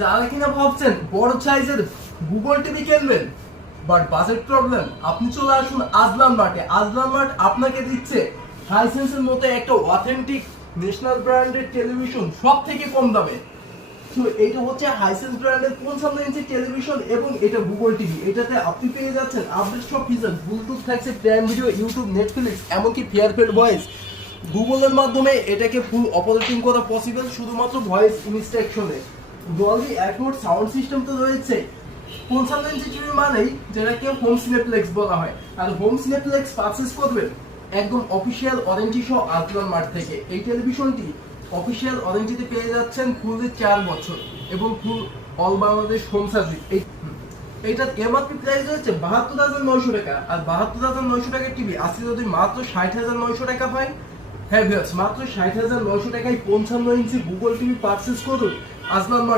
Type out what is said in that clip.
যারা কিনা ভাবছেন বড় সাইজের গুগল টিভি কিনবেন বাট বাজেট প্রবলেম, আপনি চলে আসুন আজলান মার্টে। আজলান মার্ট আপনাকে দিচ্ছে হাইসেন্সের মতো একটা অথেন্টিক ন্যাশনাল ব্র্যান্ডের টেলিভিশন সব থেকে কম দামে। তো এটা হচ্ছে হাইসেন্স ব্র্যান্ডের 55 ইঞ্চি টেলিভিশন এবং এটা গুগল টিভি। এটাতে আপনি পেয়ে যাচ্ছেন আপডেট সব ফিচার, ব্লুটুথ থাকছে, প্রাইম ভিডিও, ইউটিউব, নেটফ্লিক্স, এমনকি ফেয়ারফেল ভয়েস। গুগলের মাধ্যমে এটাকে ফুল অপারেটিং করা পসিবল শুধুমাত্র ভয়েস ইনস্ট্রাকশনে। ডলবি অ্যাটমোস সাউন্ড সিস্টেম তো রয়েছে। 55 ইঞ্চি টিভি মানেই যেটাকে হোম সিনেপ্লেক্স বলা হয়। আর হোম সিনেপ্লেক্স পারচেজ করবেন একদম অফিসিয়াল ওয়ারেন্টি সহ আজলান মার্ট থেকে। এই টেলিভিশনটি অফিসিয়াল ওয়ারেন্টিতে পেয়ে যাচ্ছেন ফুল 4 বছর এবং ফুল অল বাংলাদেশ হোম সার্ভিস। এইটার এমআরপি প্রাইস হচ্ছে 72,900 টাকা। আর 72,900 টাকার টিভি আজকে যদি মাত্র 60,900 টাকা হয়, হ্যাঁ ভিউয়ার্স, মাত্র 60,900 টাকায় 55 ইঞ্চি গুগল টিভি পারচেজ করুন আজলান মার্ট।